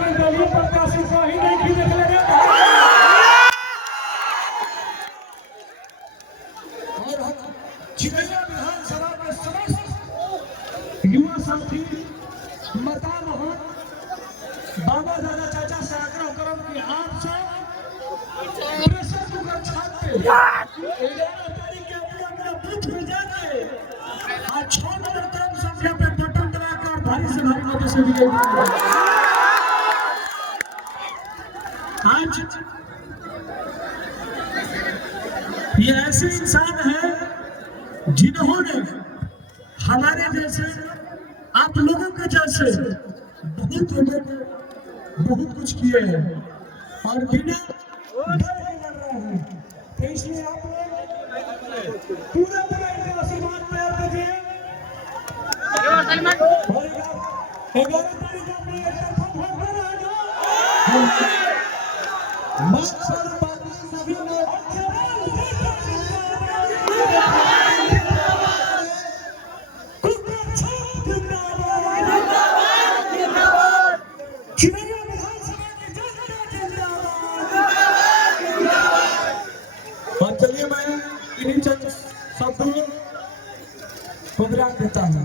निर्दलीय प्रत्याशी को ही नहीं की निकले और चिड़ैया विधानसभा में समस्त युवा साथी माता बहन बाबा दादा चाचा से आग्रह करब कि आप सब प्रेशर कुकर छाप पे 11 तारीख के अपना बूथ में जाके आज 6 नंबर कम संख्या पे बटन दबाकर भारी से भारी मतों से विजयी आज ये ऐसे इंसान हैं जिन्होंने हमारे जैसे आप लोगों के जैसे बहुत लोगों को बहुत कुछ किए हैं और बिना डर के लड़ रहे हैं। तो इसलिए आप लोग पूरा आशीर्वाद प्यार दीजिए और 11 तारीख अपने एक तरफा वोट कर रहे सभी लोग और चलिए मैं इन्हीं चंद शब्दों को विराम देता हूँ।